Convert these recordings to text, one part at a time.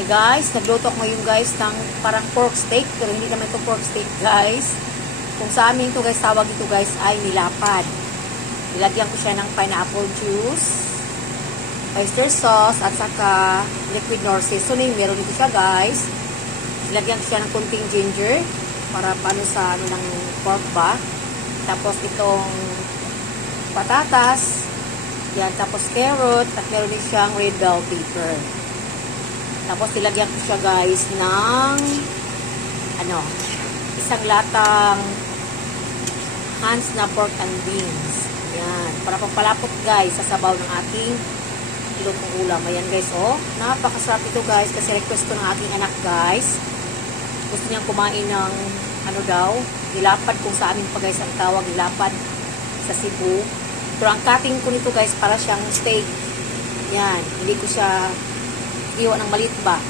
Okay guys, nagluto ako ngayon guys ng parang pork steak, pero hindi naman ito pork steak guys. Kung sa amin ito guys, tawag ito guys ay nilapad. Nilagyan ko siya ng pineapple juice, oyster sauce, at saka liquid nor seasoning. Meron dito siya guys. Nilagyan ko siya ng kunting ginger para paano sa ano ng pork ba. Tapos itong patatas, yan, tapos carrot, at meron din siyang red bell pepper. Tapos nilagyan ko siya guys ng isang latang Hans na pork and beans. Yan, para pampalapot guys sa sabaw ng ating ilutong ulam. Ayan guys, oh, napakasarap ito guys kasi request ko ng aking anak guys. Gusto niyang kumain ng nilapad, kung sa amin pa guys ang tawag nilapad sa Cebu. Pero ang cutting ko nito guys para siyang steak. Yan, hindi ko siya iwan ng maliit ba.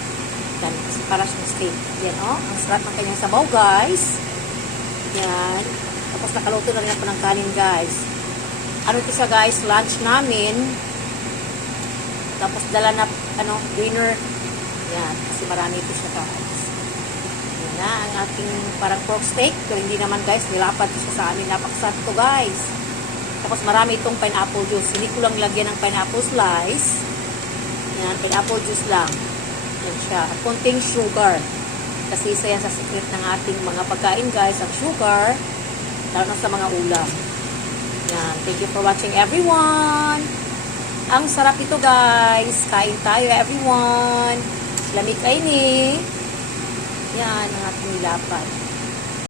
Yan, kasi para siyang steak. Yan, oh, ang sarap ng kanyang sabaw guys. Yan. Tapos nakaluto na rin ako ng kanin guys. Ano ito siya guys, lunch namin. Tapos dala na, dinner. Yan, kasi marami ito siya guys. Yan na, ang ating parang pork steak. Pero hindi naman guys, nilapad siya sa amin. Napakasarap ito guys. Tapos marami itong pineapple juice. Hindi ko lang lagyan ng pineapple slice. Yan, pineapple juice lang. Yan siya. At konting sugar. Kasi isa yan sa secret ng ating mga pagkain guys, ang sugar. Lalo na sa mga ulam. Yan. Thank you for watching everyone. Ang sarap ito guys. Kain tayo everyone. Lamig kainin. Yan ang ating nilapad.